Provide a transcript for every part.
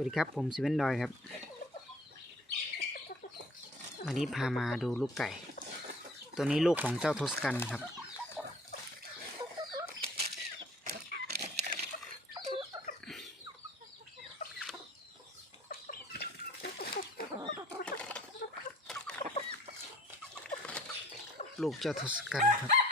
วัสดีครับผมซิเว่นดอยครับ วันนี้พามาดูลูกไก่ ตัวนี้ลูกของเจ้าทศกัณฐ์ครับ ลูกเจ้าทศกัณฐ์ครับ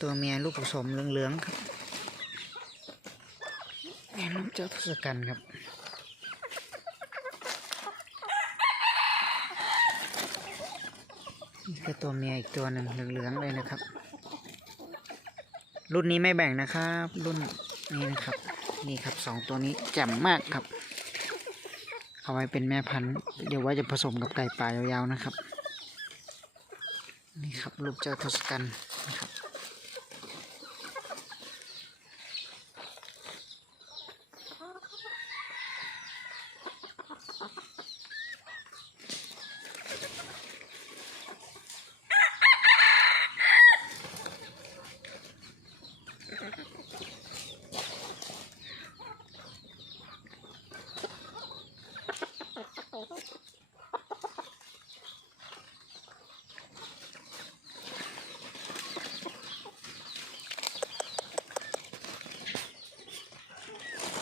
ตัวเมียลูกผสมเหลืองๆครับแม่ลูกเจ้าทศกัณฐ์ครับนี่คือตัวเมียอีกตัวหนึ่งเหลืองๆเลยนะครับ รุ่นนี้ไม่แบ่งนะครับ รุ่นนี้นะครับ นี่ครับสองตัวนี้แจ่มมากครับ เอาไว้เป็นแม่พันธุ์ เดี๋ยวว่าจะผสมกับไก่ป่ายาวๆนะครับ นี่ครับ ลูกเจ้าทศกัณฐ์นะครับ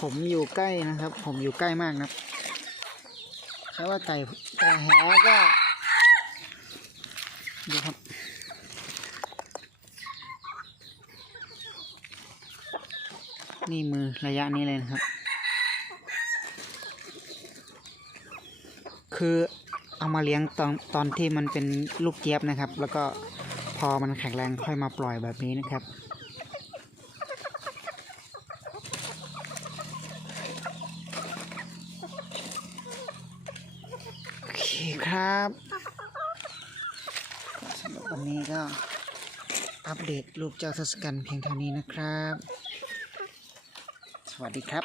ผมอยู่ใกล้นะครับ ผมอยู่ใกล้มากนะครับแค่ว่าไก่ไก่แหก็ดูครับนี่มือระยะนี้เลยนะครับ คือเอามาเลี้ยงตอนตอนที่มันเป็นลูกเจี๊ยบนะครับ แล้วก็พอมันแข็งแรงค่อยมาปล่อยแบบนี้นะครับ โอเคครับสำหรับวันนี้ก็อัปเดตลูกเจ้าทศกัณฐ์เพียงเท่านี้นะครับ สวัสดีครับ